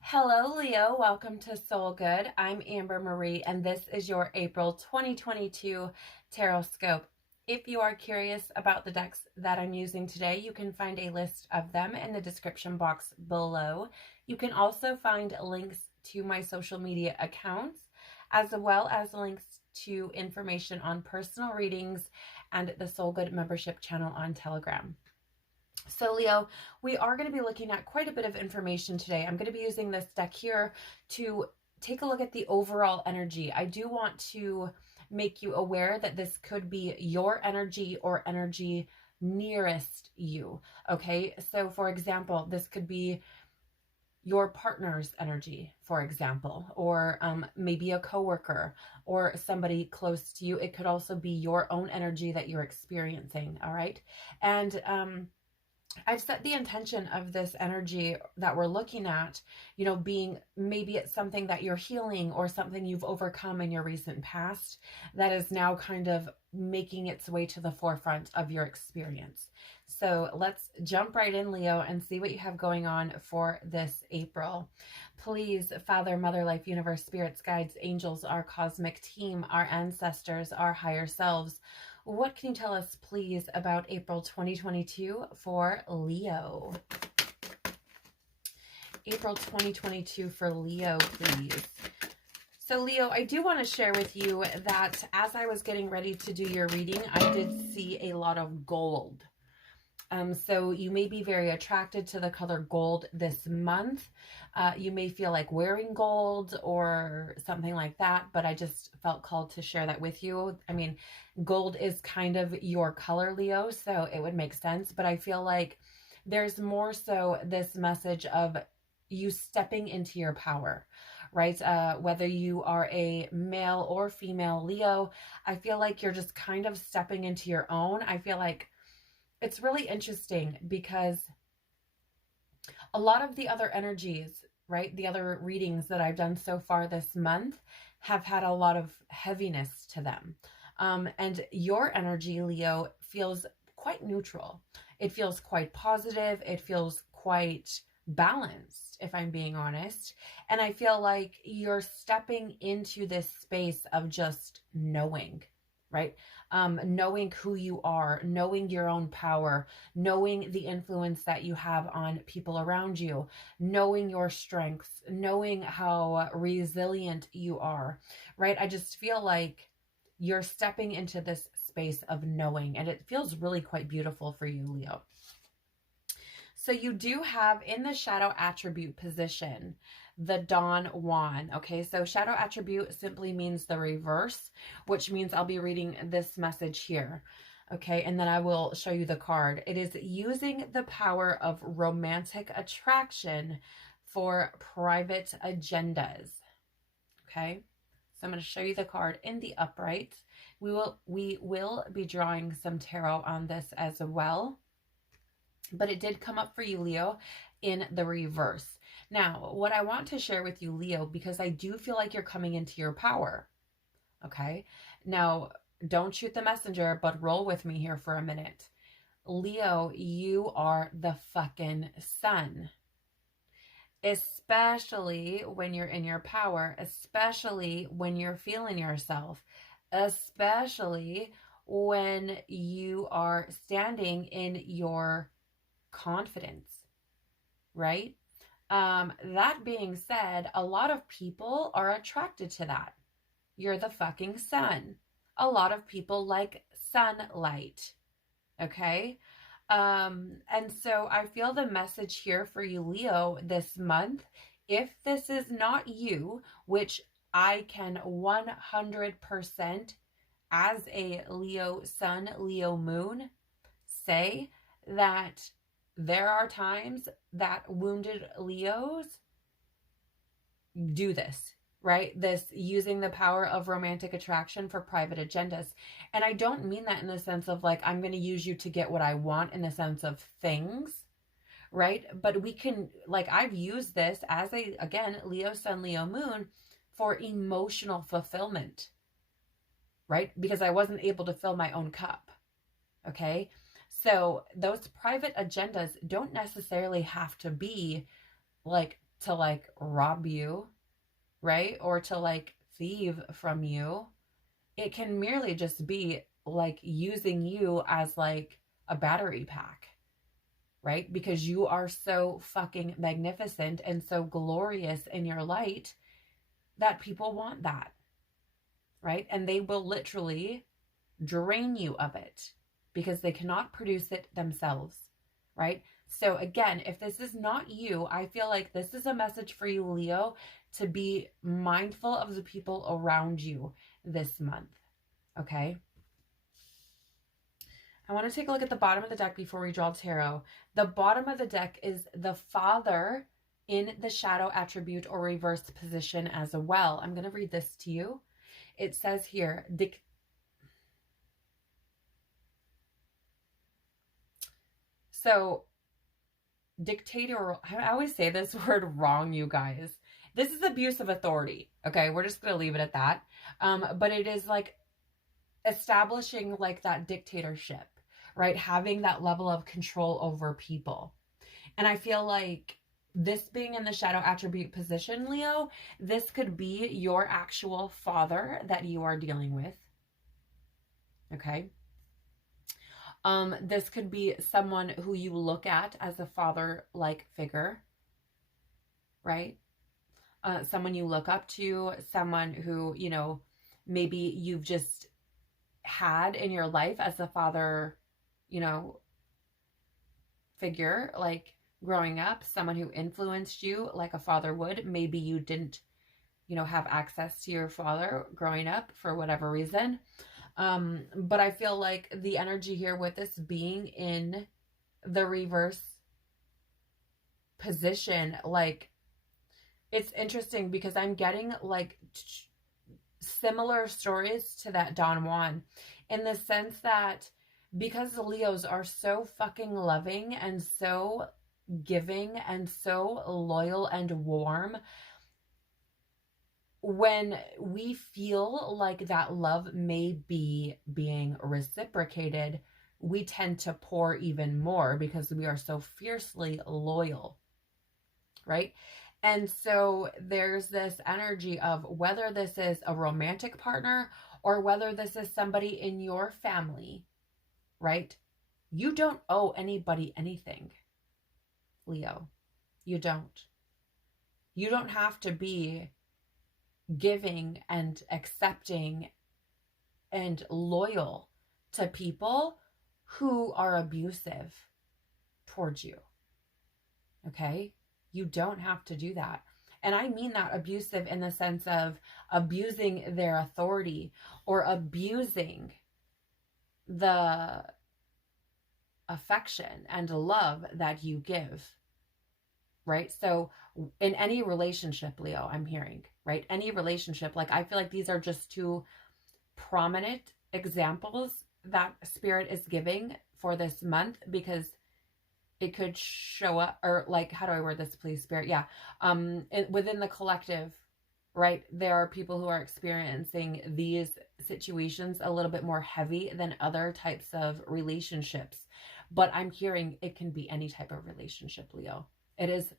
Hello, Leo. Welcome to Soul Good. I'm Amber Marie, and this is your April 2022 Tarotscope. If you are curious about the decks that I'm using today, you can find a list of them in the description box below. You can also find links to my social media accounts, as well as links to information on personal readings and the Soul Good membership channel on Telegram. So Leo, we are going to be looking at quite a bit of information today. I'm going to be using this deck here to take a look at the overall energy. I do want to make you aware that this could be your energy or energy nearest you. Okay, so for example, this could be your partner's energy, for example, or maybe a coworker or somebody close to you. It could also be your own energy that you're experiencing. All right, and I've set the intention of this energy that we're looking at, being maybe it's something that you're healing or something you've overcome in your recent past that is now kind of making its way to the forefront of your experience. So let's jump right in, Leo, and see what you have going on for this April. Please, Father, Mother, Life, Universe, Spirits, Guides, Angels, our cosmic team, our ancestors, our higher selves, what can you tell us, please, about April 2022 for Leo? April 2022 for Leo, please. So Leo, I do want to share with you that as I was getting ready to do your reading, I did see a lot of gold. So you may be very attracted to the color gold this month. You may feel like wearing gold or something like that, but I just felt called to share that with you. I mean, gold is kind of your color, Leo, so it would make sense, but I feel like there's more so this message of you stepping into your power, right? Whether you are a male or female Leo, I feel like you're just kind of stepping into your own. I feel like it's really interesting because a lot of the other energies, right, the other readings that I've done so far this month have had a lot of heaviness to them. And your energy, Leo, feels quite neutral. It feels quite positive. It feels quite balanced, if I'm being honest. And I feel like you're stepping into this space of just knowing, right? Knowing who you are, knowing your own power, knowing the influence that you have on people around you, knowing your strengths, knowing how resilient you are, right? I just feel like you're stepping into this space of knowing, and it feels really quite beautiful for you, Leo. So you do have in the shadow attribute position, the Dawn Wand. Okay, so shadow attribute simply means the reverse, which means I'll be reading this message here. Okay, and then I will show you the card. It is using the power of romantic attraction for private agendas. Okay, so I'm going to show you the card in the upright. We will be drawing some tarot on this as well. But it did come up for you, Leo, in the reverse. Now, what I want to share with you, Leo, because I do feel like you're coming into your power, okay? Now, don't shoot the messenger, but roll with me here for a minute. Leo, you are the fucking sun. Especially when you're in your power, especially when you're feeling yourself, especially when you are standing in your confidence, right? That being said, a lot of people are attracted to that. You're the fucking sun. A lot of people like sunlight, okay? And so I feel the message here for you, Leo, this month, if this is not you, which I can 100% as a Leo sun, Leo moon, say that there are times that wounded Leos do this, right? This using the power of romantic attraction for private agendas. And I don't mean that in the sense of like, I'm going to use you to get what I want in the sense of things, right? But we can, like, I've used this as a, again, Leo sun, Leo moon for emotional fulfillment, right? Because I wasn't able to fill my own cup. Okay. So those private agendas don't necessarily have to be like to like rob you, right? Or to like thieve from you. It can merely just be like using you as like a battery pack, right? Because you are so fucking magnificent and so glorious in your light that people want that, right? And they will literally drain you of it because they cannot produce it themselves, right? So again, if this is not you, I feel like this is a message for you, Leo, to be mindful of the people around you this month, okay? I want to take a look at the bottom of the deck before we draw tarot. The bottom of the deck is the Father in the shadow attribute or reversed position as well. I'm going to read this to you. It says here, dictatorial. I always say this word wrong, you guys. This is abuse of authority. Okay, we're just going to leave it at that. But it is like establishing like that dictatorship, right? Having that level of control over people. And I feel like this being in the shadow attribute position, Leo, this could be your actual father that you are dealing with. Okay. This could be someone who you look at as a father-like figure, right? Someone you look up to, someone who, you know, maybe you've just had in your life as a father, you know, figure, like growing up, someone who influenced you like a father would. Maybe you didn't, you know, have access to your father growing up for whatever reason. But I feel like the energy here with this being in the reverse position, like, it's interesting because I'm getting like similar stories to that Don Juan in the sense that because the Leos are so fucking loving and so giving and so loyal and warm, when we feel like that love may be being reciprocated, we tend to pour even more because we are so fiercely loyal, right? And so there's this energy of whether this is a romantic partner or whether this is somebody in your family, right? You don't owe anybody anything, Leo. You don't. You don't have to be giving and accepting and loyal to people who are abusive towards you. Okay? You don't have to do that. And I mean that abusive in the sense of abusing their authority or abusing the affection and love that you give, right? So in any relationship, Leo, I'm hearing, right? Any relationship, like I feel like these are just two prominent examples that Spirit is giving for this month because it could show up, or like, how do I word this, please, Spirit? Yeah. Within the collective, right? There are people who are experiencing these situations a little bit more heavy than other types of relationships. But I'm hearing it can be any type of relationship, Leo. It is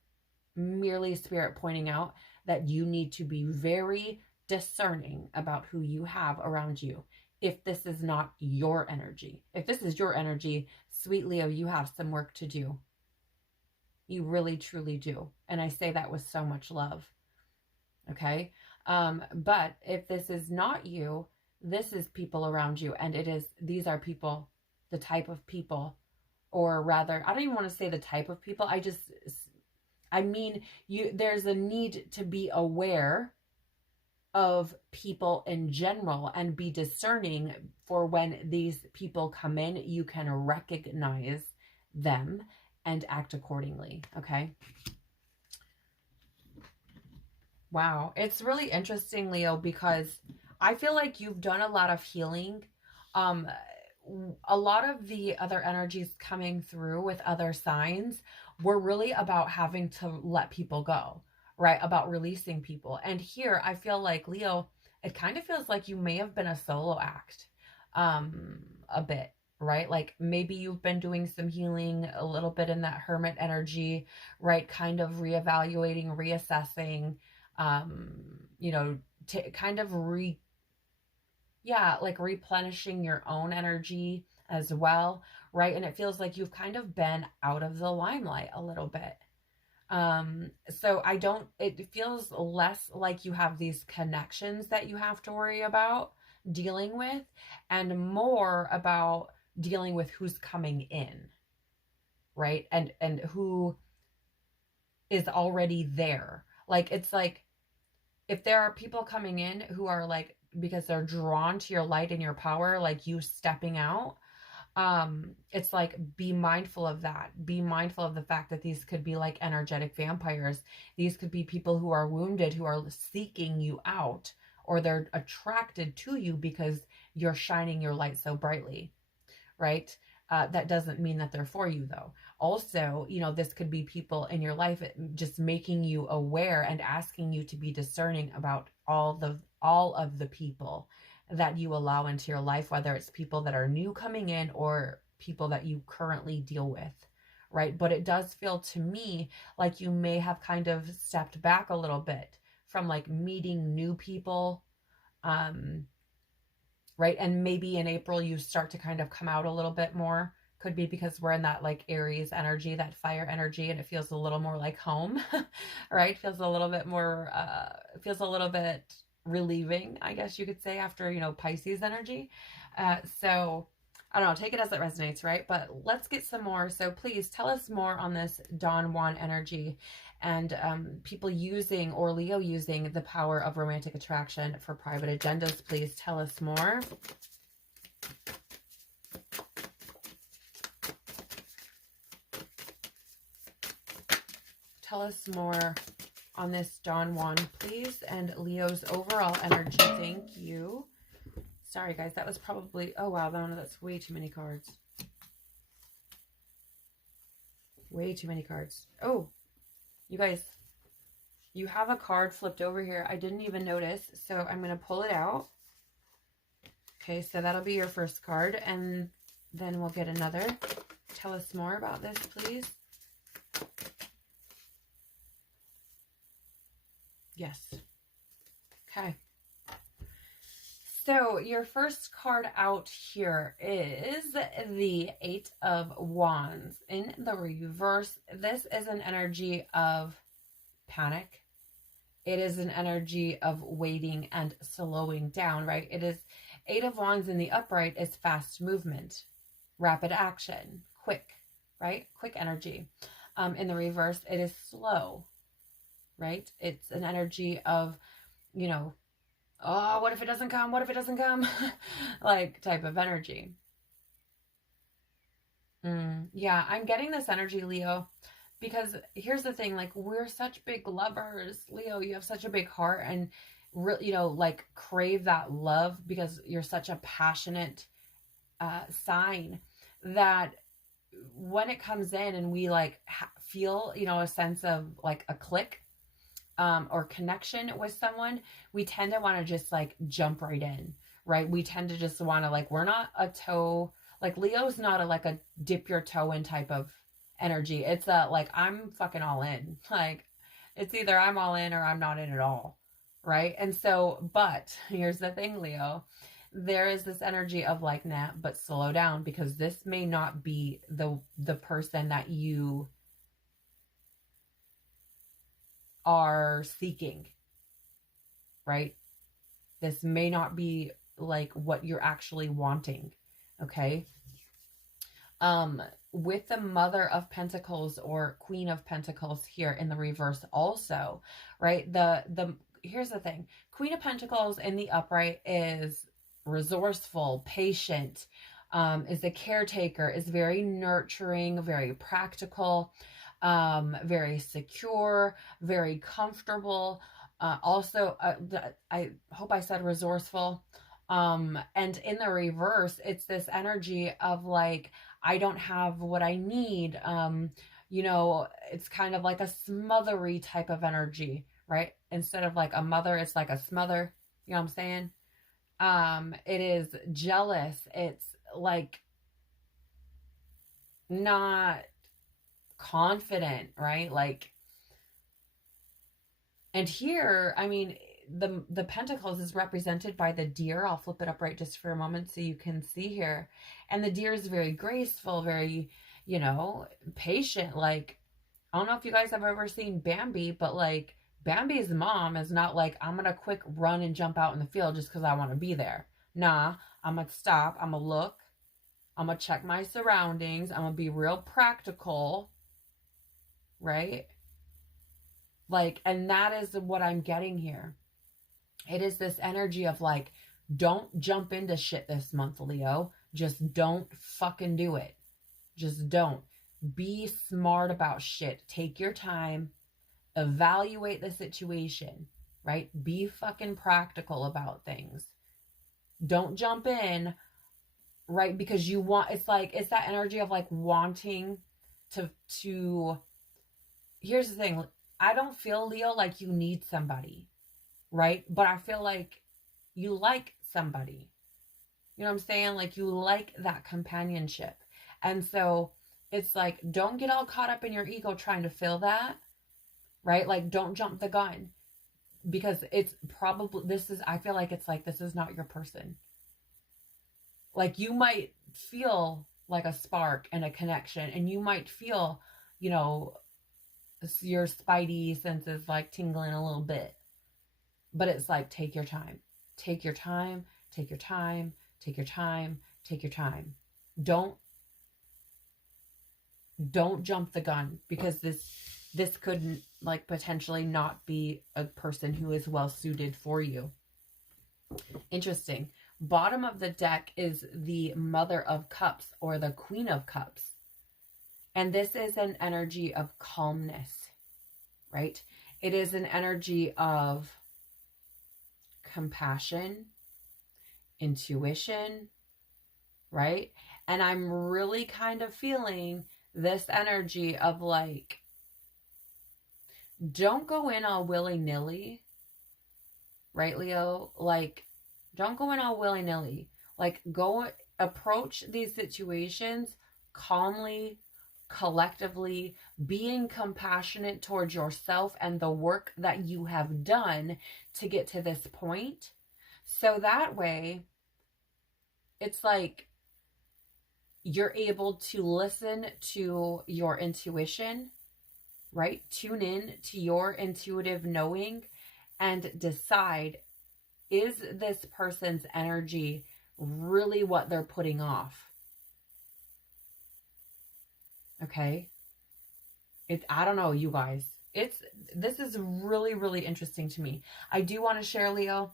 merely Spirit pointing out that you need to be very discerning about who you have around you. If this is not your energy, if this is your energy, sweet Leo, you have some work to do. You really, truly do. And I say that with so much love. Okay. But if this is not you, this is people around you. And these are people, the type of people, or rather, I don't even want to say the type of people. I mean, there's a need to be aware of people in general and be discerning for when these people come in, you can recognize them and act accordingly. Okay. Wow. It's really interesting, Leo, because I feel like you've done a lot of healing. A lot of the other energies coming through with other signs were really about having to let people go, right? About releasing people. And here I feel like, Leo, it kind of feels like you may have been a solo act, a bit, right? Like maybe you've been doing some healing a little bit in that hermit energy, right? Kind of reevaluating, reassessing, you know, to kind of like replenishing your own energy as well, right? And it feels like you've kind of been out of the limelight a little bit. So it feels less like you have these connections that you have to worry about dealing with, and more about dealing with who's coming in, right? And who is already there. Like, it's like, if there are people coming in who are like, because they're drawn to your light and your power, like you stepping out, it's like, be mindful of that. Be mindful of the fact that these could be like energetic vampires. These could be people who are wounded, who are seeking you out, or they're attracted to you because you're shining your light so brightly, right? That doesn't mean that they're for you, though. Also, you know, this could be people in your life just making you aware and asking you to be discerning about all of the people that you allow into your life, whether it's people that are new coming in or people that you currently deal with, right? But it does feel to me like you may have kind of stepped back a little bit from like meeting new people, right? And maybe in April you start to kind of come out a little bit more. Could be because we're in that like Aries energy, that fire energy, and it feels a little more like home, right? Feels a little bit more, feels a little bit relieving, I guess you could say, after, you know, Pisces energy. So I don't know, take it as it resonates, right? But let's get some more. So please tell us more on this Don Juan energy and people using, or Leo using, the power of romantic attraction for private agendas. Please tell us more. Tell us more on this Don Juan, please, and Leo's overall energy. Thank you. Sorry, guys, that was probably, oh wow, no, that's way too many cards. Way too many cards. Oh, you guys, you have a card flipped over here. I didn't even notice, so I'm going to pull it out. Okay, so that'll be your first card, and then we'll get another. Tell us more about this, please. Yes. Okay. So your first card out here is the Eight of Wands. In the reverse, this is an energy of panic. It is an energy of waiting and slowing down, right? It is Eight of Wands in the upright is fast movement, rapid action, quick, right? Quick energy. In the reverse, it is slow, right? It's an energy of, you know, oh, what if it doesn't come? What if it doesn't come? Like, type of energy. Yeah, I'm getting this energy, Leo, because here's the thing, like, we're such big lovers. Leo, you have such a big heart, and you know, like, crave that love because you're such a passionate sign, that when it comes in and we like feel, you know, a sense of like a click, or connection with someone, we tend to want to just like jump right in, right? We tend to just want to, like, we're not a toe, like Leo's not a like a dip your toe in type of energy. It's a like, I'm fucking all in. Like, it's either I'm all in or I'm not in at all, right? And so, but here's the thing, Leo, there is this energy of like, nah, but slow down, because this may not be the person that you are seeking, right? This may not be like what you're actually wanting, okay? With the Mother of Pentacles or Queen of Pentacles here in the reverse also, right? Here's the thing. Queen of Pentacles in the upright is resourceful, patient, is a caretaker, is very nurturing, very practical, very secure, very comfortable. Also, I hope I said resourceful. And in the reverse, it's this energy of like, I don't have what I need. You know, it's kind of like a smothery type of energy, right? Instead of like a mother, it's like a smother. You know what I'm saying? It is jealous. It's like not confident, right? Like, and here, I mean, the Pentacles is represented by the deer. I'll flip it up right just for a moment so you can see here. And the deer is very graceful, very, you know, patient. Like, I don't know if you guys have ever seen Bambi, but like Bambi's mom is not like, I'm gonna quick run and jump out in the field just because I want to be there. Nah, I'm gonna stop, I'm gonna look, I'm gonna check my surroundings, I'm gonna be real practical, right? Like, and that is what I'm getting here. It is this energy of like, don't jump into shit this month, Leo. Just don't fucking do it. Just don't. Be smart about shit. Take your time. Evaluate the situation, right? Be fucking practical about things. Don't jump in, right? Because you want, it's like, it's that energy of like wanting to, here's the thing. I don't feel, Leo, like you need somebody, right? But I feel like you like somebody. You know what I'm saying? Like you like that companionship. And so it's like, don't get all caught up in your ego trying to fill that, right? Like don't jump the gun, because it's probably, I feel like it's like, this is not your person. Like you might feel like a spark and a connection, and you might feel, you know, your spidey senses like tingling a little bit. But it's like, take your time. Take your time. Take your time. Take your time. Take your time. Don't jump the gun, because this could like potentially not be a person who is well suited for you. Interesting. Bottom of the deck is the Mother of Cups, or the Queen of Cups. And this is an energy of calmness, right? It is an energy of compassion, intuition, right? And I'm really kind of feeling this energy of like, don't go in all willy-nilly, right, Leo? Like, don't go in all willy-nilly. Like, go approach these situations calmly, collectively, being compassionate towards yourself and the work that you have done to get to this point. So that way, it's like you're able to listen to your intuition, right? Tune in to your intuitive knowing and decide, is this person's energy really what they're putting off? Okay. I don't know, you guys. This is really, really interesting to me. I do want to share, Leo,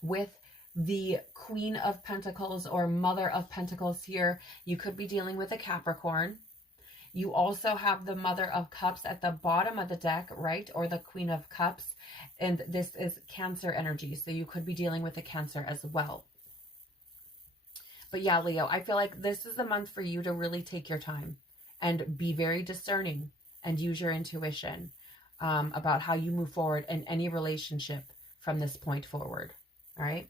with the Queen of Pentacles or Mother of Pentacles here. You could be dealing with a Capricorn. You also have the Mother of Cups at the bottom of the deck, right? Or the Queen of Cups. And this is Cancer energy. So you could be dealing with a Cancer as well. But yeah, Leo, I feel like this is the month for you to really take your time and be very discerning and use your intuition about how you move forward in any relationship from this point forward. All right.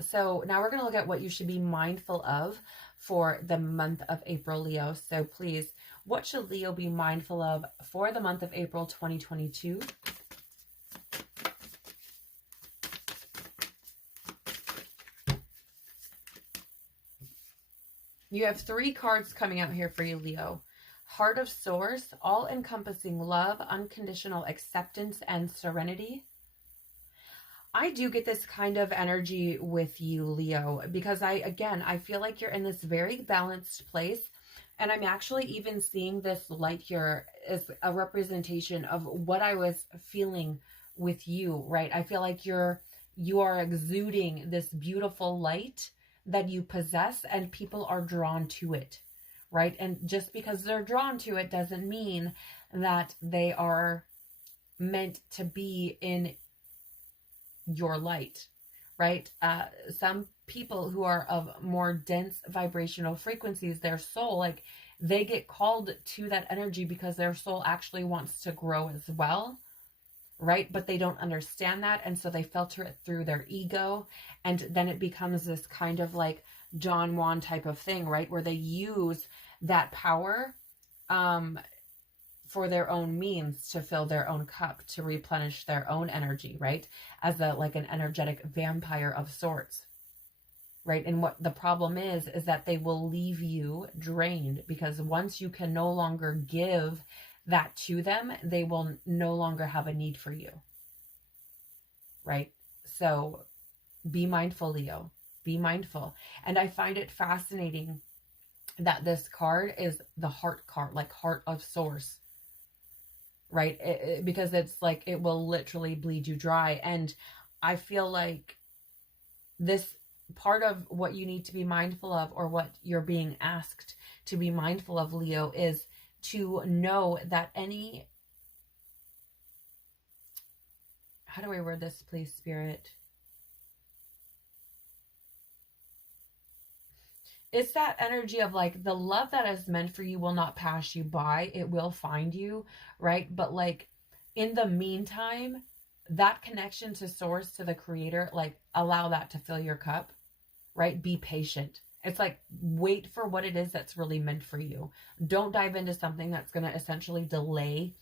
So now we're going to look at what you should be mindful of for the month of April, Leo. So please, what should Leo be mindful of for the month of April 2022? You have 3 cards coming out here for you, Leo. Heart of Source, all-encompassing love, unconditional acceptance, and serenity. I do get this kind of energy with you, Leo, because I feel like you're in this very balanced place. And I'm actually even seeing this light here as a representation of what I was feeling with you, right? I feel like you are exuding this beautiful light that you possess, and people are drawn to it, right? And just because they're drawn to it doesn't mean that they are meant to be in your light, right? Some people who are of more dense vibrational frequencies, their soul, like they get called to that energy because their soul actually wants to grow as well, right? But they don't understand that. And so they filter it through their ego. And then it becomes this kind of like Don Juan type of thing, right? Where they use that power for their own means, to fill their own cup, to replenish their own energy, right? As like an energetic vampire of sorts, right? And what the problem is that they will leave you drained, because once you can no longer give that to them, they will no longer have a need for you, right? So be mindful, Leo. Be mindful. And I find it fascinating that this card is the heart card, like heart of source, right? Because it's like it will literally bleed you dry. And I feel like this part of what you need to be mindful of, or what you're being asked to be mindful of, Leo, is to know that how do I word this, please, Spirit? It's that energy of like the love that is meant for you will not pass you by. It will find you, right? But like in the meantime, that connection to source, to the creator, like allow that to fill your cup, right? Be patient. It's like wait for what it is that's really meant for you. Don't dive into something that's going to essentially delay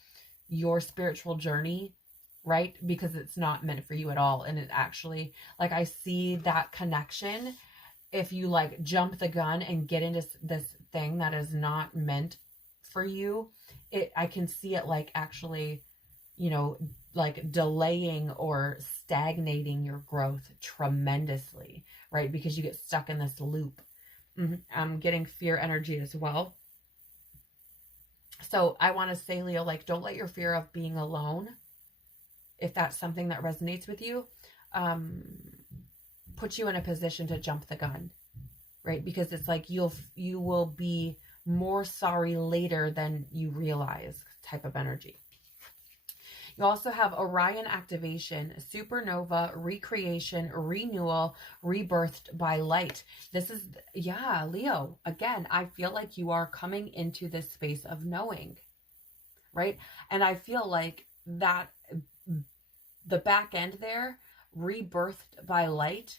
your spiritual journey, right? Because it's not meant for you at all. And it actually, like, I see that connection. If you like jump the gun and get into this thing that is not meant for you, I can see it like actually, you know, like delaying or stagnating your growth tremendously, right? Because you get stuck in this loop. I'm getting fear energy as well. So I want to say, Leo, like, don't let your fear of being alone, if that's something that resonates with you, put you in a position to jump the gun, right? Because it's like you will be more sorry later than you realize, type of energy. You also have Orion activation, supernova, recreation, renewal, rebirthed by light. This is, yeah, Leo, again, I feel like you are coming into this space of knowing, right? And I feel like that the back end there, rebirthed by light,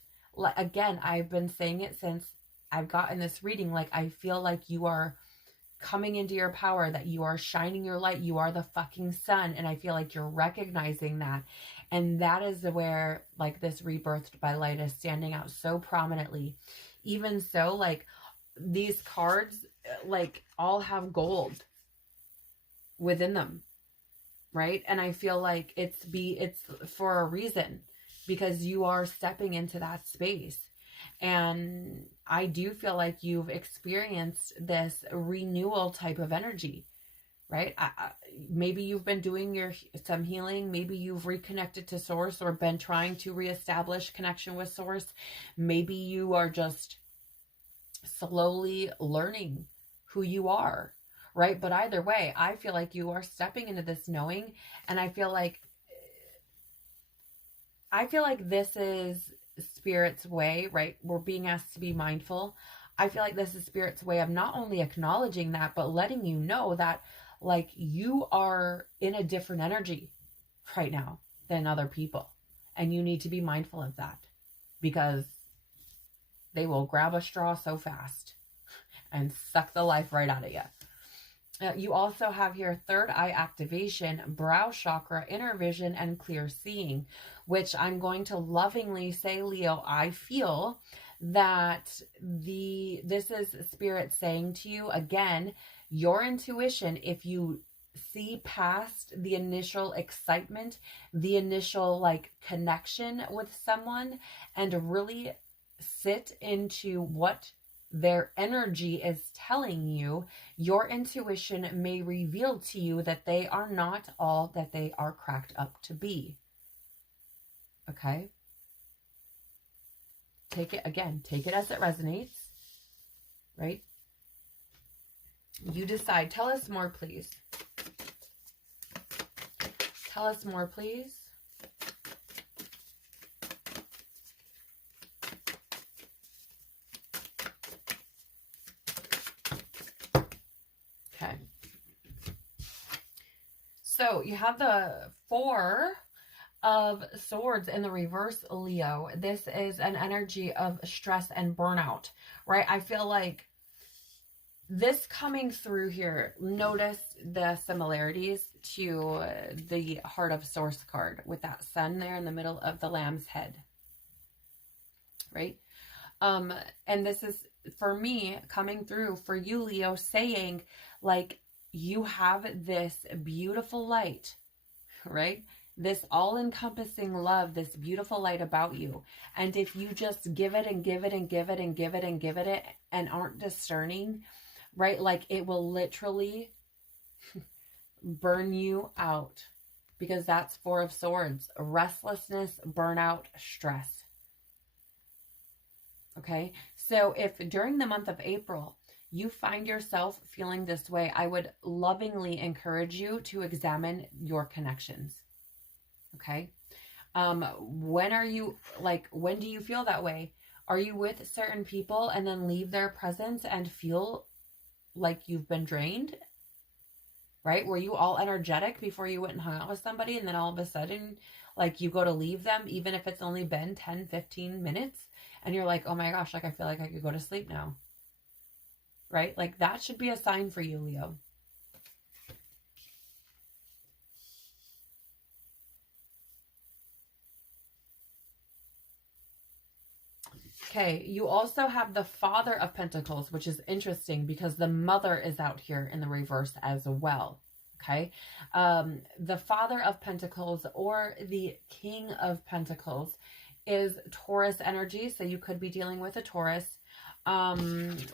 again, I've been saying it since I've gotten this reading, like I feel like you are coming into your power, that you are shining your light, you are the fucking sun, and I feel like you're recognizing that. And that is where like this rebirthed by light is standing out so prominently. Even so, like these cards like all have gold within them, right? And I feel like it's for a reason, because you are stepping into that space. And I do feel like you've experienced this renewal type of energy, right? Maybe you've been doing some healing. Maybe you've reconnected to source, or been trying to reestablish connection with source. Maybe you are just slowly learning who you are, right? But either way, I feel like you are stepping into this knowing, and I feel like this is Spirit's way, right? We're being asked to be mindful. I feel like this is Spirit's way of not only acknowledging that, but letting you know that like you are in a different energy right now than other people. And you need to be mindful of that, because they will grab a straw so fast and suck the life right out of you. You also have here third eye activation, brow chakra, inner vision, and clear seeing, which I'm going to lovingly say, Leo, I feel that this is Spirit saying to you, again, your intuition, if you see past the initial excitement, the initial like connection with someone, and really sit into what their energy is telling you, your intuition may reveal to you that they are not all that they are cracked up to be. Okay? Take it as it resonates, right? You decide. Tell us more, please. Tell us more, please. Okay. So you have the Four of Swords in the reverse, Leo. This is an energy of stress and burnout, right? I feel like this coming through here, notice the similarities to the Heart of Source card with that sun there in the middle of the lamb's head, right? And this is, for me, coming through for you, Leo, saying, like, you have this beautiful light, right? This all-encompassing love, this beautiful light about you. And if you just give it and give it and give it and give it and give it and aren't discerning, right? Like, it will literally burn you out, because that's Four of Swords, restlessness, burnout, stress. Okay. So if during the month of April, you find yourself feeling this way, I would lovingly encourage you to examine your connections. Okay. When are you, like, when do you feel that way? Are you with certain people and then leave their presence and feel like you've been drained? Right? Were you all energetic before you went and hung out with somebody, and then all of a sudden, like, you go to leave them, even if it's only been 10, 15 minutes, and you're like, oh my gosh, like, I feel like I could go to sleep now. Right? Like, that should be a sign for you, Leo. Okay, you also have the Father of Pentacles, which is interesting because the Mother is out here in the reverse as well. Okay, the Father of Pentacles or the King of Pentacles is Taurus energy, so you could be dealing with a Taurus.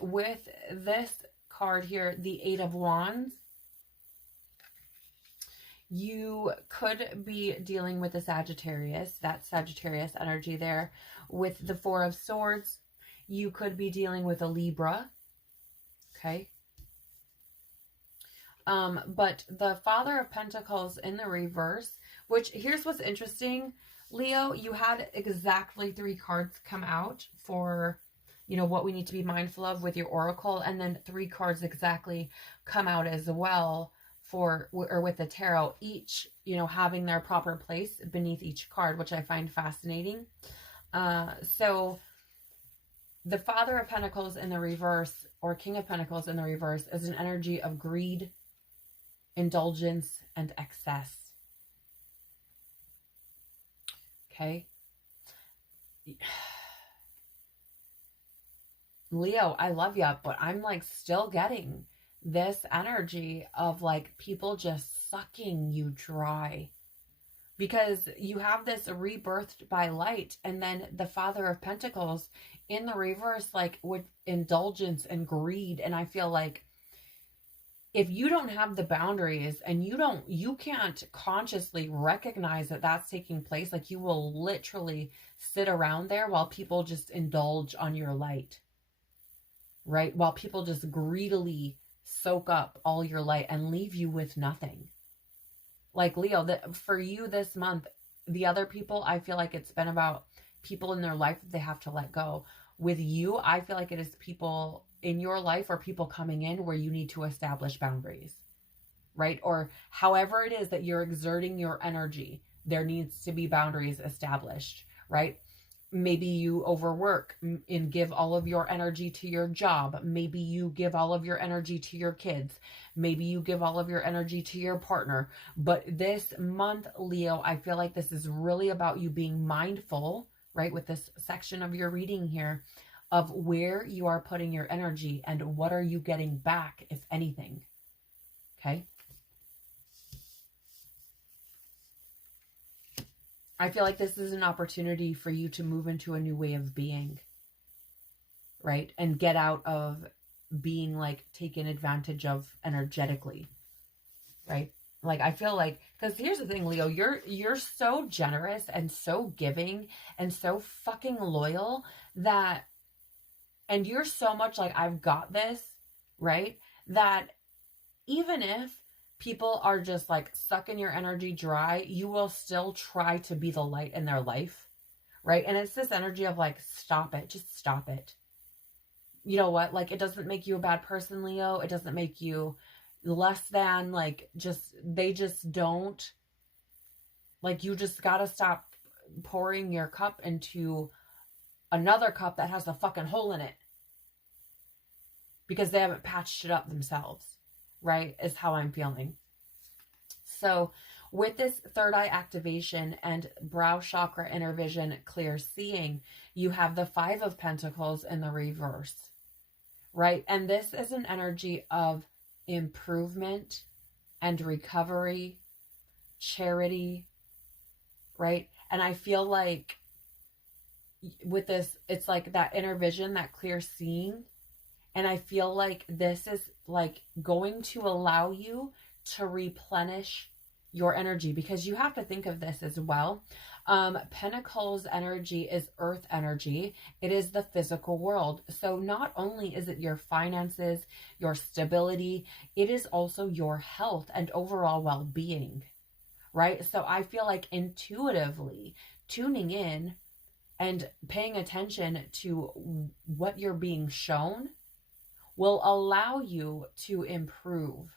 With this card here, the Eight of Wands, you could be dealing with a Sagittarius, that Sagittarius energy there. With the Four of Swords, you could be dealing with a Libra. Okay. But the Father of Pentacles in the reverse, which, here's what's interesting, Leo, you had exactly 3 cards come out for, you know, what we need to be mindful of with your oracle, and then 3 cards exactly come out as well for, or with the tarot, each, you know, having their proper place beneath each card, which I find fascinating. So the Father of Pentacles in the reverse, or King of Pentacles in the reverse, is an energy of greed, indulgence, and excess. Okay. Leo, I love you, but I'm like still getting this energy of like people just sucking you dry, because you have this rebirthed by light, and then the Father of Pentacles in the reverse, like with indulgence and greed. And I feel like if you don't have the boundaries and you can't consciously recognize that that's taking place, like, you will literally sit around there while people just indulge on your light, right? While people just greedily soak up all your light and leave you with nothing. Like, Leo, for you this month, the other people, I feel like it's been about people in their life that they have to let go. With you, I feel like it is people in your life or people coming in where you need to establish boundaries, right? Or however it is that you're exerting your energy, there needs to be boundaries established, right? Maybe you overwork and give all of your energy to your job. Maybe you give all of your energy to your kids. Maybe you give all of your energy to your partner. But this month, Leo, I feel like this is really about you being mindful, right, with this section of your reading here, of where you are putting your energy and what are you getting back, if anything. Okay? I feel like this is an opportunity for you to move into a new way of being, right? And get out of being like taken advantage of energetically, right? Like, I feel like, because here's the thing, Leo, you're so generous and so giving and so fucking loyal that, and you're so much like, I've got this, right? That even if people are just like sucking your energy dry, you will still try to be the light in their life, right? And it's this energy of like, stop it, just stop it. You know what? Like, it doesn't make you a bad person, Leo. It doesn't make you less than, like, just, they just don't, like, you just gotta stop pouring your cup into another cup that has a fucking hole in it. because they haven't patched it up themselves, right? Is how I'm feeling. So with this third eye activation and brow chakra inner vision clear seeing, you have the Five of Pentacles in the reverse, right? And this is an energy of improvement and recovery, charity, right? And I feel like with this, it's like that inner vision, that clear seeing. And I feel like this is like going to allow you to replenish your energy, because you have to think of this as well. Pentacles energy is earth energy. It is the physical world. So not only is it your finances, your stability, it is also your health and overall well-being, right? So I feel like intuitively tuning in and paying attention to what you're being shown will allow you to improve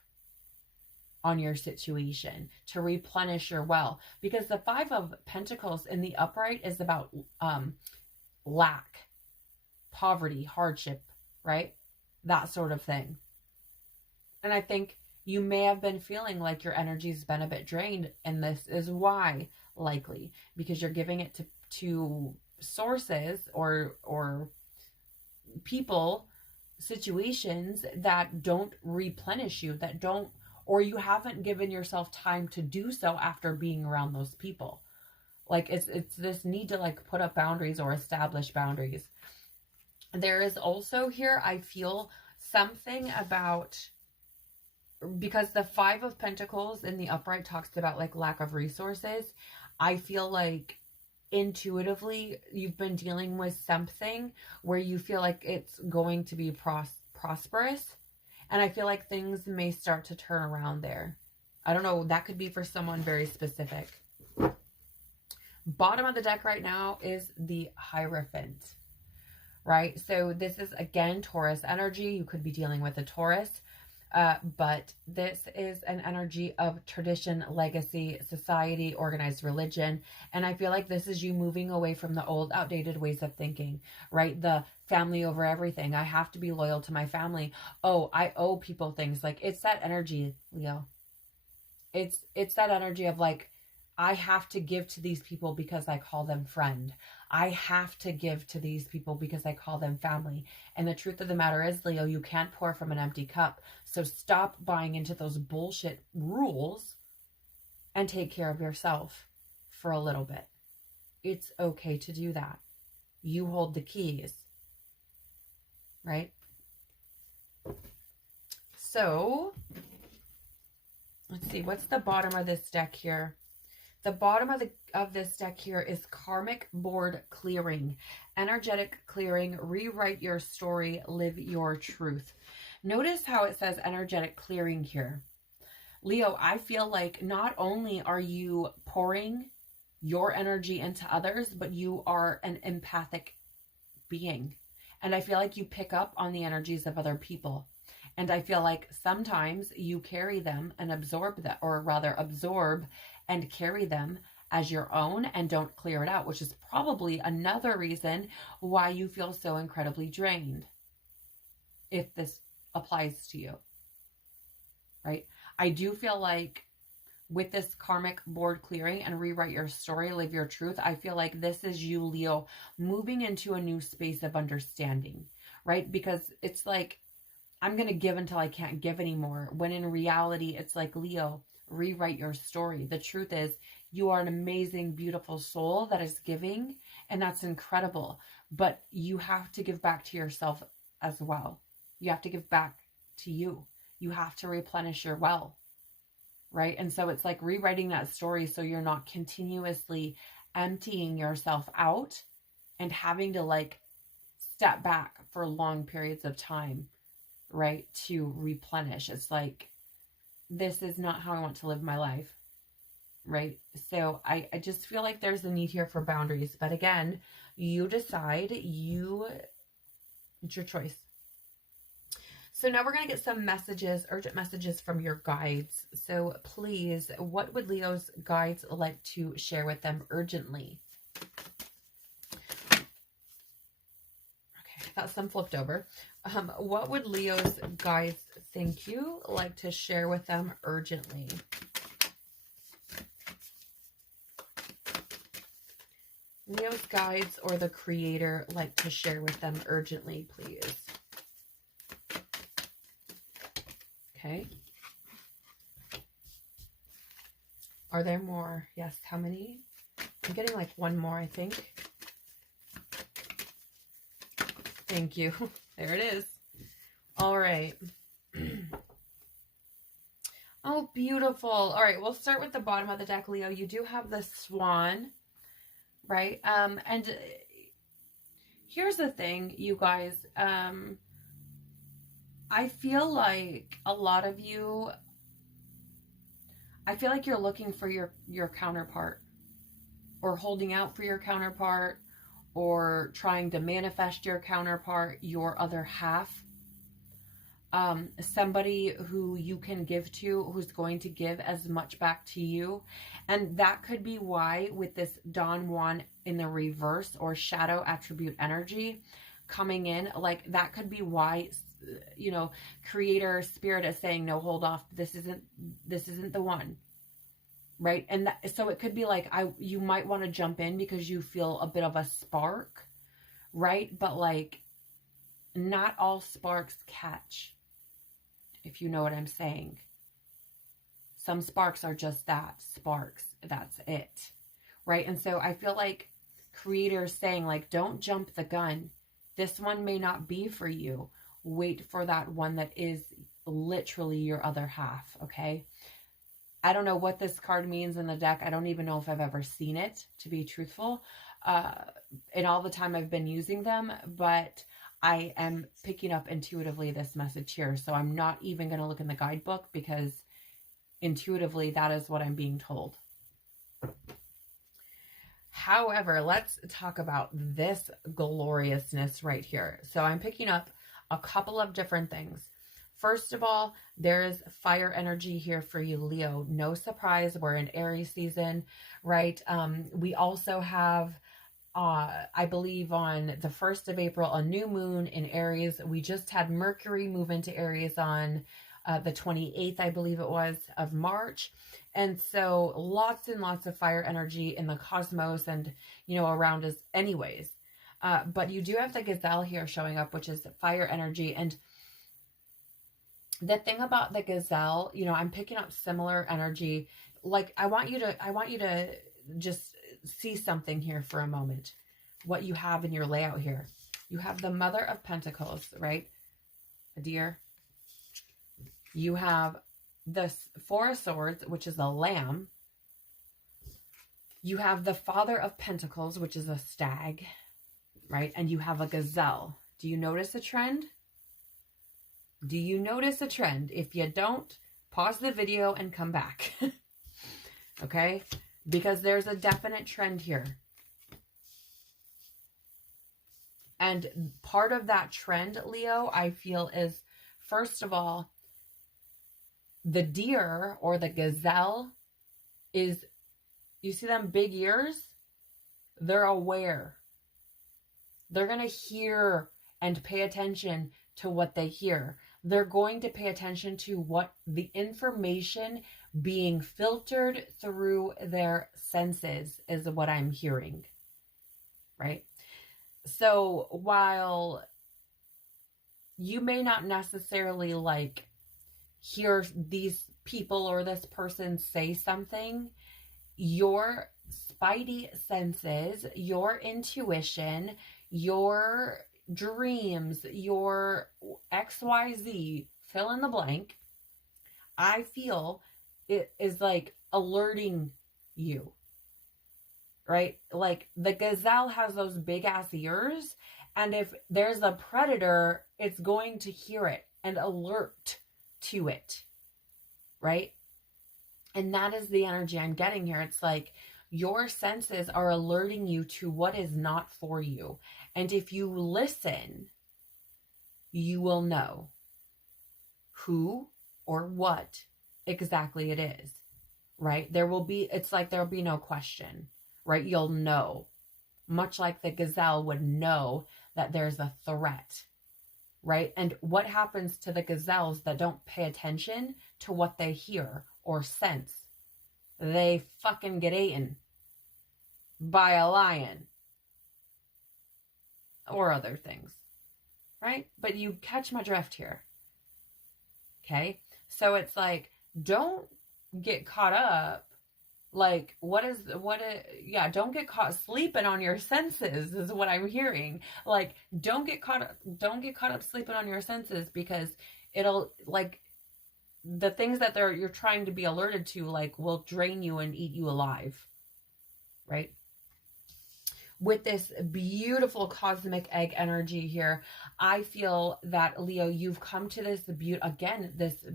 on your situation, to replenish your well. Because the Five of Pentacles in the upright is about lack, poverty, hardship, right? That sort of thing. And I think you may have been feeling like your energy's been a bit drained, and this is why, likely, because you're giving it to sources or people, situations that don't replenish you, that don't, or you haven't given yourself time to do so after being around those people. Like it's this need to like put up boundaries or establish boundaries. There is also here, I feel something about, because the Five of Pentacles in the upright talks about like lack of resources. I feel like intuitively you've been dealing with something where you feel like it's going to be prosperous, and I feel like things may start to turn around there. I don't know, that could be for someone very specific. Bottom of the deck right now is the Hierophant, right? So this is again Taurus energy. You could be dealing with a Taurus. But this is an energy of tradition, legacy, society, organized religion. And I feel like this is you moving away from the old, outdated ways of thinking, right? The family over everything. I have to be loyal to my family. Oh, I owe people things. Like, it's that energy, Leo. It's that energy of like, I have to give to these people because I call them friend. I have to give to these people because I call them family. And the truth of the matter is, Leo, you can't pour from an empty cup. So stop buying into those bullshit rules and take care of yourself for a little bit. It's okay to do that. You hold the keys, right? So let's see, what's the bottom of this deck here? The bottom of this deck here is karmic board clearing, energetic clearing, rewrite your story, live your truth. Notice how it says energetic clearing here. Leo, I feel like not only are you pouring your energy into others, but you are an empathic being. And I feel like you pick up on the energies of other people. And I feel like sometimes you carry them and absorb that, or rather absorb and carry them as your own and don't clear it out, which is probably another reason why you feel so incredibly drained, if this applies to you, right? I do feel like with this karmic board clearing and rewrite your story, live your truth, I feel like this is you, Leo, moving into a new space of understanding, right? Because it's like, I'm going to give until I can't give anymore. When in reality, it's like, Leo, rewrite your story. The truth is, you are an amazing, beautiful soul that is giving, and that's incredible. But you have to give back to yourself as well. You have to give back to you. You have to replenish your well, right? And so it's like rewriting that story so you're not continuously emptying yourself out and having to like step back for long periods of time, right, to replenish. It's like, this is not how I want to live my life, right? So I just feel like there's a need here for boundaries. But again, you decide, it's your choice. So now we're going to get some messages, urgent messages from your guides. So please, what would Leo's guides like to share with them urgently? Okay. That's some flipped over. What would Leo's guides, thank you, like to share with them urgently? Leo's guides or the creator like to share with them urgently, please. Okay. Are there more? Yes. How many? I'm getting like one more, I think. Thank you. There it is. All right. Oh, beautiful. All right. We'll start with the bottom of the deck, Leo. You do have the Swan, right? And here's the thing, you guys. I feel like a lot of you, I feel like you're looking for your counterpart, or holding out for your counterpart, or trying to manifest your counterpart, your other half. Somebody who you can give to, who's going to give as much back to you. And that could be why with this Don Juan in the reverse, or shadow attribute energy coming in, like that could be why, you know, creator spirit is saying, no, hold off. This isn't the one. Right. And that, so it could be like, you might want to jump in because you feel a bit of a spark, right? But like, not all sparks catch, if you know what I'm saying. Some sparks are just that, sparks. That's it. Right. And so I feel like creators saying, like, don't jump the gun. This one may not be for you. Wait for that one that is literally your other half. Okay. I don't know what this card means in the deck. I don't even know if I've ever seen it, to be truthful, in all the time I've been using them, but I am picking up intuitively this message here. So I'm not even going to look in the guidebook, because intuitively that is what I'm being told. However, let's talk about this gloriousness right here. So I'm picking up a couple of different things. First of all, there's fire energy here for you, Leo. No surprise, we're in Aries season, right? We also have, I believe on the 1st of April, a new moon in Aries. We just had Mercury move into Aries on the 28th, I believe it was, of March. And so lots and lots of fire energy in the cosmos and, you know, around us anyways. But you do have the Gazelle here showing up, which is fire energy. And the thing about the Gazelle, you know, I'm picking up similar energy. Like, I want you to just see something here for a moment. What you have in your layout here. You have the Mother of Pentacles, right? A deer. You have the Four of Swords, which is a lamb. You have the Father of Pentacles, which is a stag, right? And you have a gazelle. Do you notice a trend? Do you notice a trend? If you don't, pause the video and come back. Okay? Because there's a definite trend here. And part of that trend, Leo, I feel is, first of all, the deer or the gazelle is, you see them big ears? They're aware. They're going to hear and pay attention to what they hear. They're going to pay attention to what the information being filtered through their senses is what I'm hearing, right? So while you may not necessarily like hear these people or this person say something, your spidey senses, your intuition, your dreams, your XYZ, fill in the blank, I feel it is like alerting you, right? Like the gazelle has those big ass ears, and if there's a predator, it's going to hear it and alert to it, right? And that is the energy I'm getting here. It's like your senses are alerting you to what is not for you. And if you listen, you will know who or what exactly it is, right? There will be, it's like there'll be no question, right? You'll know, much like the gazelle would know that there's a threat, right? And what happens to the gazelles that don't pay attention to what they hear or sense? They fucking get eaten by a lion or other things, right? But you catch my drift here. Okay? So it's like, don't get caught up. Like, don't get caught sleeping on your senses is what I'm hearing. Like, don't get caught up sleeping on your senses, because it'll, like, the things that you're trying to be alerted to, like, will drain you and eat you alive, right? With this beautiful cosmic egg energy here, I feel that, Leo, you've come to this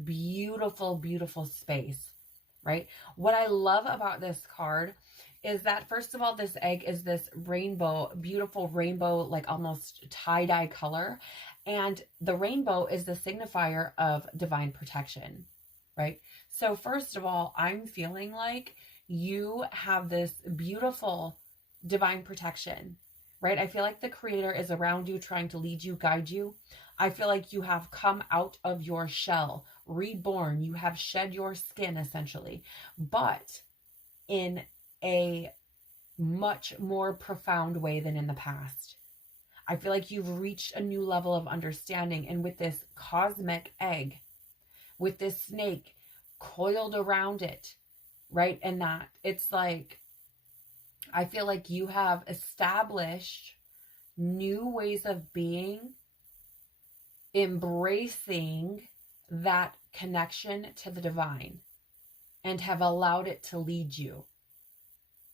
beautiful, beautiful space, right? What I love about this card is that, first of all, this egg is this rainbow, beautiful rainbow, like almost tie-dye color. And the rainbow is the signifier of divine protection, right? So first of all, I'm feeling like you have this beautiful divine protection, right? I feel like the creator is around you, trying to lead you, guide you. I feel like you have come out of your shell, reborn. You have shed your skin, essentially, but in a much more profound way than in the past. I feel like you've reached a new level of understanding. And with this cosmic egg, with this snake coiled around it, right? And that it's like, I feel like you have established new ways of being, embracing that connection to the divine, and have allowed it to lead you,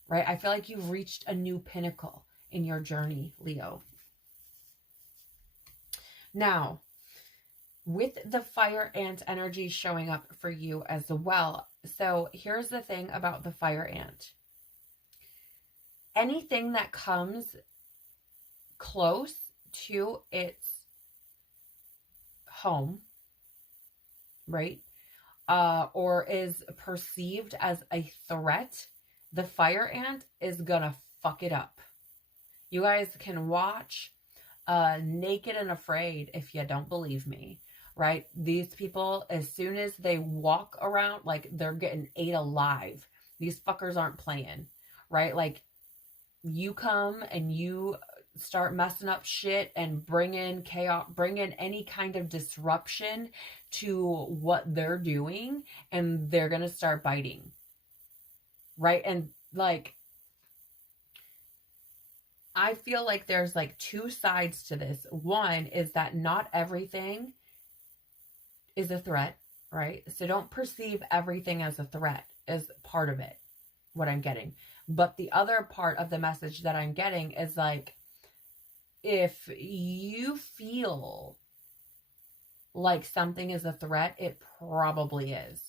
right? I feel like you've reached a new pinnacle in your journey, Leo. Now, with the fire ant energy showing up for you as well. So here's the thing about the fire ant. Anything that comes close to its home, right, or is perceived as a threat, the fire ant is gonna fuck it up. You guys can watch Naked and Afraid if you don't believe me, right? These people, as soon as they walk around, like, they're getting ate alive. These fuckers aren't playing, right? Like, you come and you start messing up shit and bring in chaos, bring in any kind of disruption to what they're doing, and they're going to start biting. Right? And like, I feel like there's like two sides to this. One is that not everything is a threat, right? So don't perceive everything as a threat, as part of it, what I'm getting. But the other part of the message that I'm getting is like, if you feel like something is a threat, it probably is,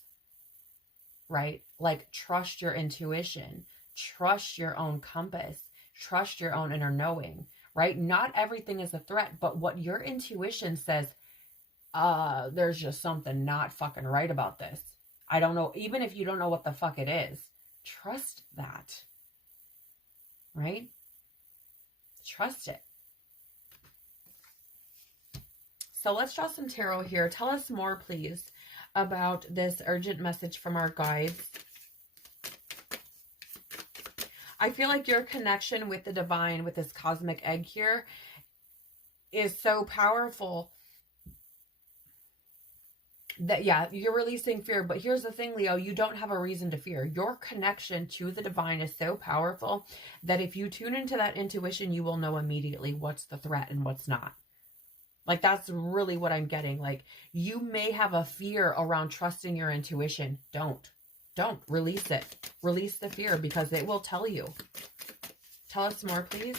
right? Like, trust your intuition, trust your own compass, trust your own inner knowing, right? Not everything is a threat, but what your intuition says, there's just something not fucking right about this. I don't know, even if you don't know what the fuck it is, trust that, right? Trust it. So let's draw some tarot here. Tell us more, please, about this urgent message from our guides. I feel like your connection with the divine, with this cosmic egg here, is so powerful that, yeah, you're releasing fear. But here's the thing, Leo, you don't have a reason to fear. Your connection to the divine is so powerful that if you tune into that intuition, you will know immediately what's the threat and what's not. Like, that's really what I'm getting. Like, you may have a fear around trusting your intuition. Don't release it. Release the fear, because it will tell you. Tell us more, please,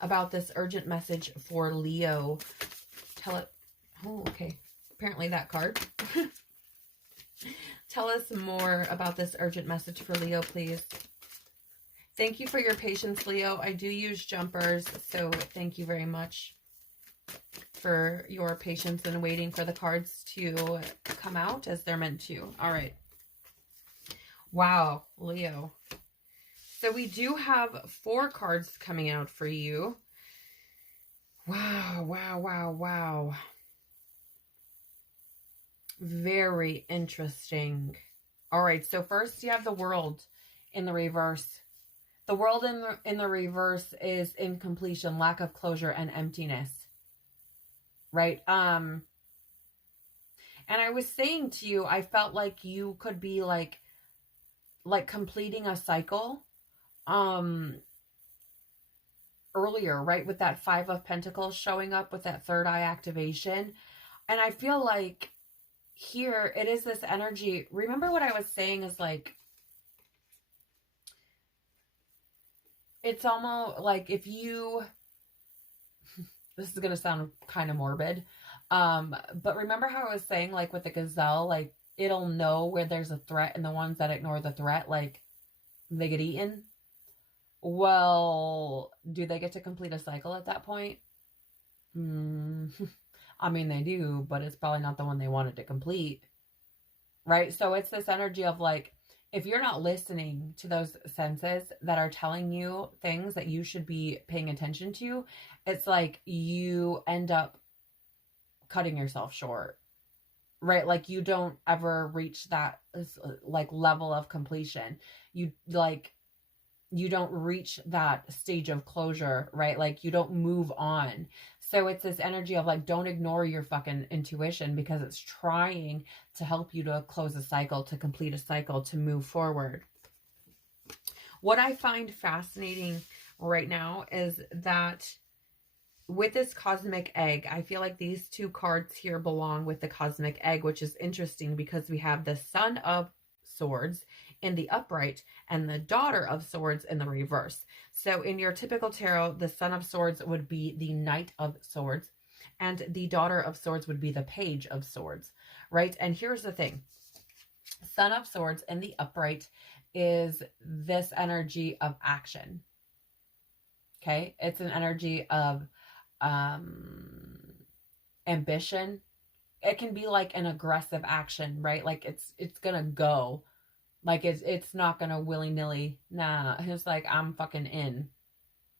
about this urgent message for Leo. Tell it. Oh, okay. Apparently that card. Tell us more about this urgent message for Leo, please. Thank you for your patience, Leo. I do use jumpers, so thank you very much for your patience and waiting for the cards to come out as they're meant to. All right. Wow, Leo. So we do have 4 cards coming out for you. Wow, wow, wow, wow. Very interesting. All right, so first you have the World in the reverse. The World in the reverse is incompletion, lack of closure, and emptiness. Right? And I was saying to you, I felt like you could be like completing a cycle earlier, right? With that 5 of Pentacles showing up with that third eye activation. And I feel like here it is this energy. Remember what I was saying is like, it's almost like if you, this is going to sound kind of morbid, but remember how I was saying, like with the gazelle, like it'll know where there's a threat, and the ones that ignore the threat, like they get eaten. Well, do they get to complete a cycle at that point? I mean, they do, but it's probably not the one they wanted to complete, right? So it's this energy of like, if you're not listening to those senses that are telling you things that you should be paying attention to, it's like you end up cutting yourself short, right? Like you don't ever reach that like level of completion. You don't reach that stage of closure, right? Like you don't move on. So it's this energy of like, don't ignore your fucking intuition, because it's trying to help you to close a cycle, to complete a cycle, to move forward. What I find fascinating right now is that with this cosmic egg, I feel like these two cards here belong with the cosmic egg, which is interesting because we have the Son of Swords in the upright and the Daughter of Swords in the reverse. So in your typical tarot, the Son of Swords would be the Knight of Swords, and the Daughter of Swords would be the Page of Swords, right? And here's the thing. Son of Swords in the upright is this energy of action. Okay? It's an energy of ambition. It can be like an aggressive action, right? Like it's gonna go. Like it's not gonna willy-nilly. Nah, it's like I'm fucking in,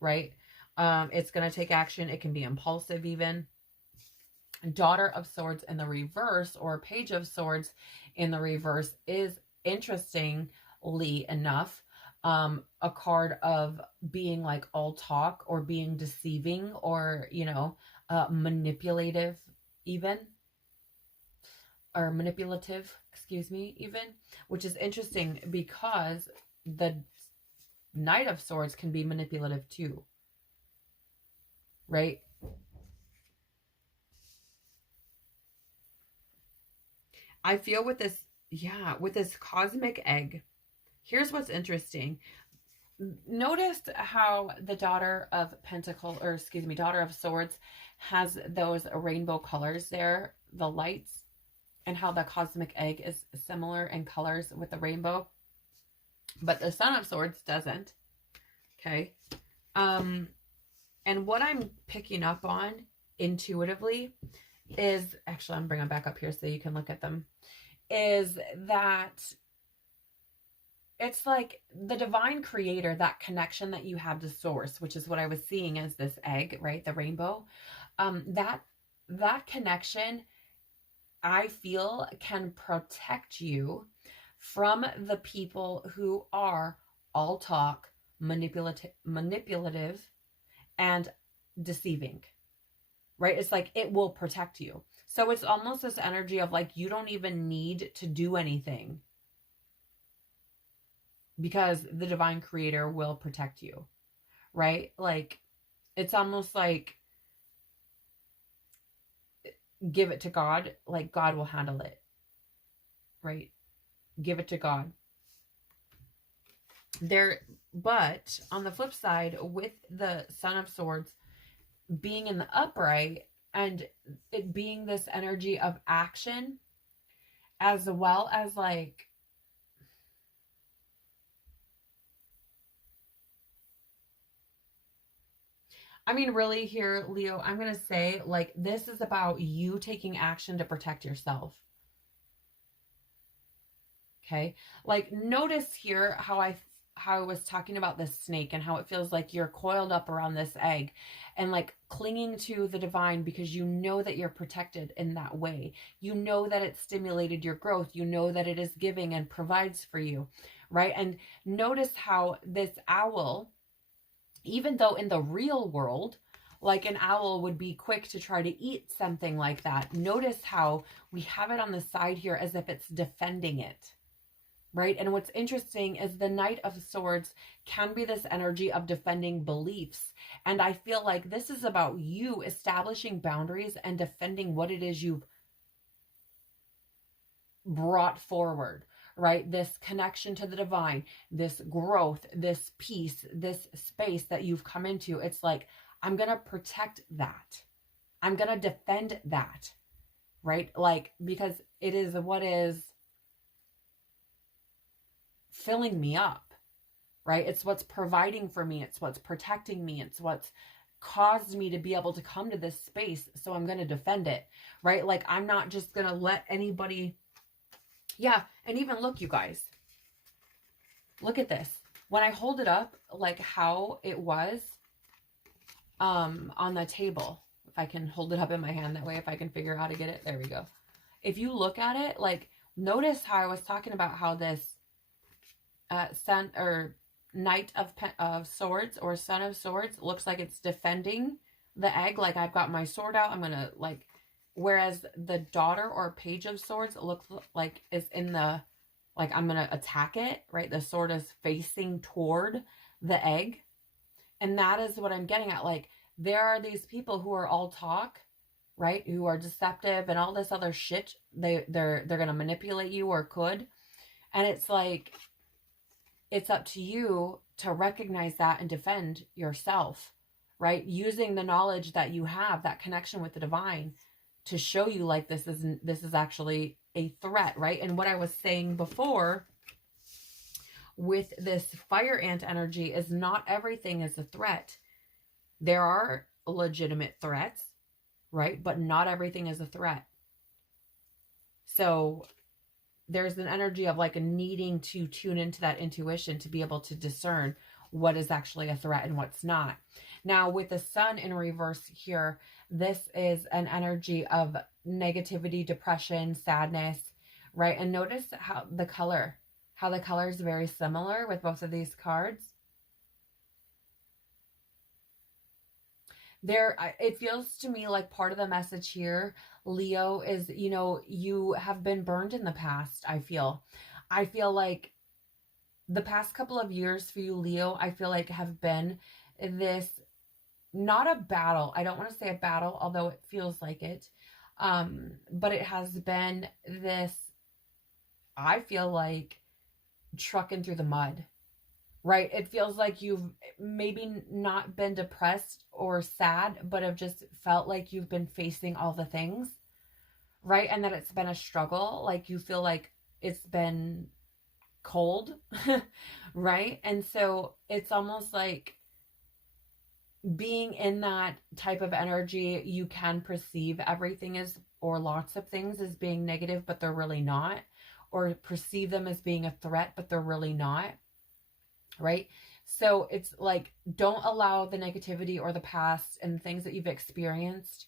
right? It's gonna take action. It can be impulsive even. Daughter of Swords in the reverse, or Page of Swords in the reverse, is interestingly enough a card of being like all talk, or being deceiving, or manipulative even, or manipulative, excuse me, even, which is interesting because the Knight of Swords can be manipulative too, right? I feel with this, yeah, with this cosmic egg, here's what's interesting. Notice how the Daughter of Pentacles, or excuse me, Daughter of Swords has those rainbow colors there, the lights, and how the cosmic egg is similar in colors with the rainbow, but the Son of Swords doesn't. Okay. And what I'm picking up on intuitively is, actually, I'm bringing them back up here so you can look at them, is that it's like the divine creator, that connection that you have to source, which is what I was seeing as this egg, right? The rainbow. That connection, I feel, can protect you from the people who are all talk, manipulative, and deceiving, right? It's like it will protect you. So it's almost this energy of like, you don't even need to do anything because the divine creator will protect you, right? Like, it's almost like, give it to God, like God will handle it, right? Give it to God. But on the flip side, with the Son of Swords being in the upright and it being this energy of action, as well as like, I mean, really here, Leo, I'm going to say, like, this is about you taking action to protect yourself. Okay? Like, notice here how I how I was talking about this snake and how it feels like you're coiled up around this egg and like clinging to the divine because you know that you're protected in that way. You know that it stimulated your growth. You know that it is giving and provides for you, right? And notice how this owl, even though in the real world, like an owl would be quick to try to eat something like that, notice how we have it on the side here as if it's defending it. Right? And what's interesting is the Knight of Swords can be this energy of defending beliefs. And I feel like this is about you establishing boundaries and defending what it is you've brought forward, right? This connection to the divine, this growth, this peace, this space that you've come into. It's like, I'm going to protect that. I'm going to defend that, right? Like, because it is what is filling me up, right? It's what's providing for me. It's what's protecting me. It's what's caused me to be able to come to this space. So I'm going to defend it, right? Like, I'm not just going to let anybody. Yeah. And even look, you guys, look at this. When I hold it up, like how it was on the table, if I can hold it up in my hand that way, if I can figure out how to get it, there we go. If you look at it, like, notice how I was talking about how this Sun or Knight of Swords or Son of Swords looks like it's defending the egg. Like, I've got my sword out. I'm going to like, whereas the Daughter or Page of Swords looks like is in the, like, I'm going to attack it, right? The sword is facing toward the egg. And that is what I'm getting at. Like, there are these people who are all talk, right? Who are deceptive and all this other shit. They're going to manipulate you or could. And it's like, it's up to you to recognize that and defend yourself, right? Using the knowledge that you have, that connection with the divine, to show you like this is actually a threat, right? And what I was saying before with this fire ant energy is not everything is a threat. There are legitimate threats, right? But not everything is a threat. So there's an energy of like a needing to tune into that intuition to be able to discern what is actually a threat and what's not. Now with the Sun in reverse here, this is an energy of negativity, depression, sadness, right? And notice how the color is very similar with both of these cards. It feels to me like part of the message here, Leo, is, you know, you have been burned in the past. I feel like the past couple of years for you, Leo, I feel like have been this, not a battle. I don't want to say a battle, although it feels like it. But it has been this, I feel like, trucking through the mud. Right? It feels like you've maybe not been depressed or sad, but have just felt like you've been facing all the things, right? And that it's been a struggle. Like you feel like it's been cold, right? And so it's almost like being in that type of energy, you can perceive everything as, or lots of things as being negative, but they're really not, or perceive them as being a threat, but they're really not. Right? So it's like, don't allow the negativity or the past and things that you've experienced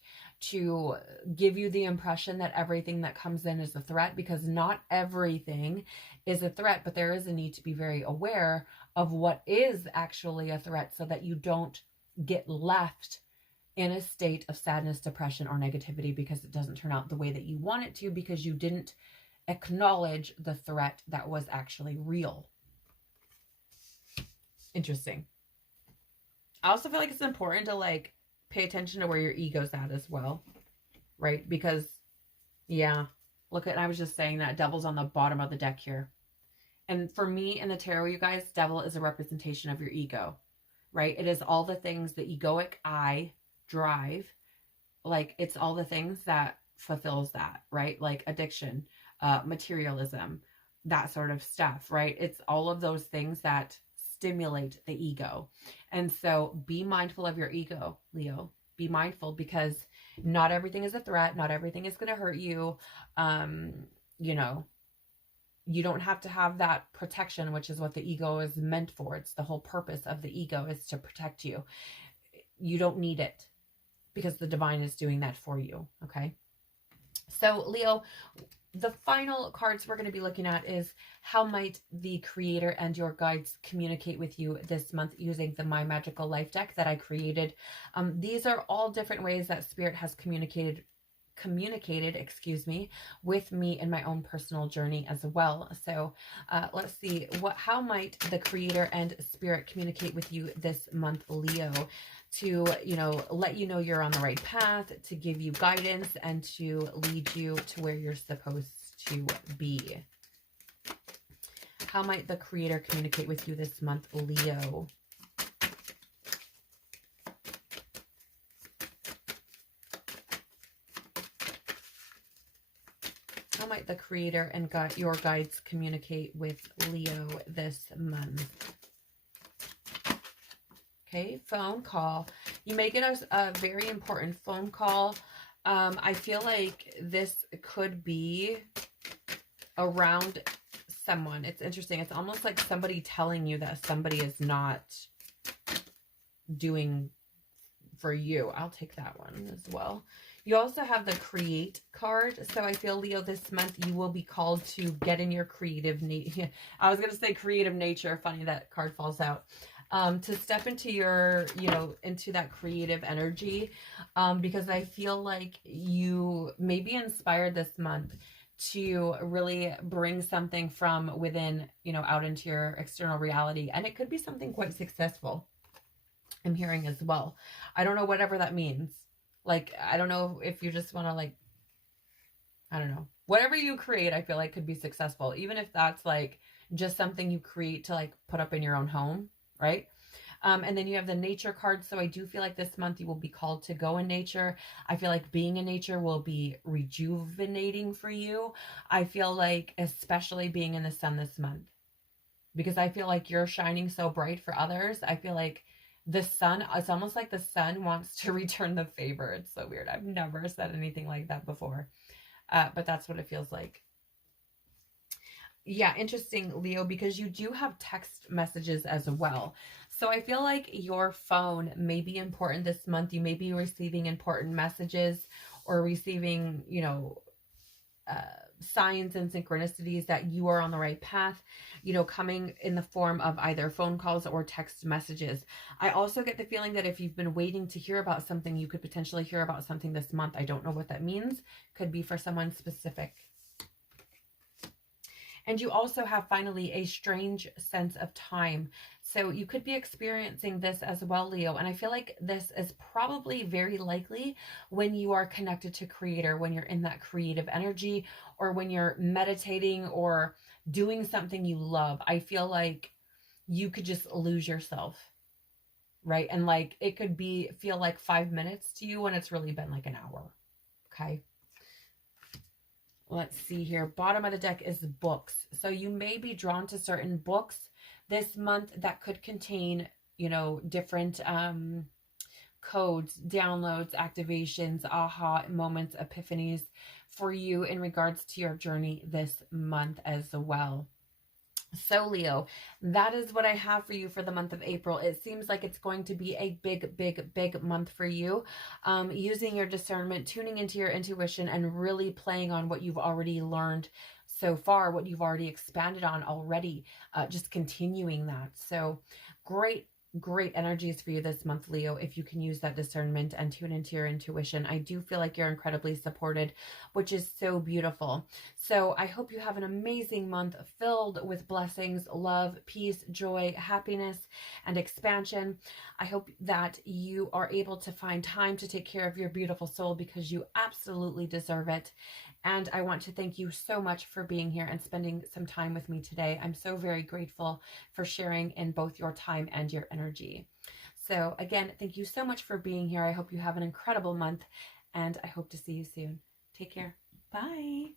to give you the impression that everything that comes in is a threat, because not everything is a threat, but there is a need to be very aware of what is actually a threat so that you don't get left in a state of sadness, depression, or negativity because it doesn't turn out the way that you want it to, because you didn't acknowledge the threat that was actually real. Interesting. I also feel like it's important to like pay attention to where your ego's at as well, right? Because yeah, look at, I was just saying that Devil's on the bottom of the deck here. And for me in the tarot, you guys, Devil is a representation of your ego, right? It is all the things the egoic I drive. Like it's all the things that fulfills that, right? Like addiction, materialism, that sort of stuff, right? It's all of those things that stimulate the ego. And so be mindful of your ego, Leo. Be mindful, because not everything is a threat. Not everything is going to hurt you. You know, You don't have to have that protection, which is what the ego is meant for. It's the whole purpose of the ego, is to protect you. You don't need it, because the divine is doing that for you, okay? So Leo, the final cards we're going to be looking at is how might the creator and your guides communicate with you this month using the My Magical Life deck that I created. These are all different ways that Spirit has communicated, excuse me, with me in my own personal journey as well. So let's see, how might the creator and Spirit communicate with you this month, Leo, to, let you know you're on the right path, to give you guidance, and to lead you to where you're supposed to be. How might the creator communicate with you this month, Leo? How might the creator and your guides communicate with Leo this month? Okay, phone call. You may get a very important phone call. I feel like this could be around someone. It's interesting. It's almost like somebody telling you that somebody is not doing for you. I'll take that one as well. You also have the Create card. So I feel, Leo, this month you will be called to get in your creative nature. I was going to say creative nature. Funny that card falls out. To step into your, into that creative energy, because I feel like you may be inspired this month to really bring something from within, out into your external reality. And it could be something quite successful, I'm hearing as well. I don't know, whatever that means. Like, I don't know if you just want to, like, I don't know. Whatever you create, I feel like could be successful. Even if that's like just something you create to like put up in your own home. Right? And then you have the nature card. So I do feel like this month you will be called to go in nature. I feel like being in nature will be rejuvenating for you. I feel like especially being in the sun this month, because I feel like you're shining so bright for others. I feel like the sun, it's almost like the sun wants to return the favor. It's so weird. I've never said anything like that before. But that's what it feels like. Yeah, interesting, Leo, because you do have text messages as well. So I feel like your phone may be important this month. You may be receiving important messages or receiving, signs and synchronicities that you are on the right path, coming in the form of either phone calls or text messages. I also get the feeling that if you've been waiting to hear about something, you could potentially hear about something this month. I don't know what that means. Could be for someone specific. And you also have finally a strange sense of time. So you could be experiencing this as well, Leo. And I feel like this is probably very likely when you are connected to Creator, when you're in that creative energy, or when you're meditating or doing something you love. I feel like you could just lose yourself, right? And like it could feel like 5 minutes to you when it's really been like an hour. Okay. Let's see here. Bottom of the deck is books. So you may be drawn to certain books this month that could contain, different codes, downloads, activations, aha moments, epiphanies for you in regards to your journey this month as well. So Leo, that is what I have for you for the month of April. It seems like it's going to be a big, big, big month for you. Using your discernment, tuning into your intuition, and really playing on what you've already learned so far, what you've already expanded on already, just continuing that. So great energies for you this month, Leo, if you can use that discernment and tune into your intuition. I do feel like you're incredibly supported, which is so beautiful. So I hope you have an amazing month filled with blessings, love, peace, joy, happiness, and expansion. I hope that you are able to find time to take care of your beautiful soul, because you absolutely deserve it. And I want to thank you so much for being here and spending some time with me today. I'm so very grateful for sharing in both your time and your energy. So again, thank you so much for being here. I hope you have an incredible month, and I hope to see you soon. Take care. Bye.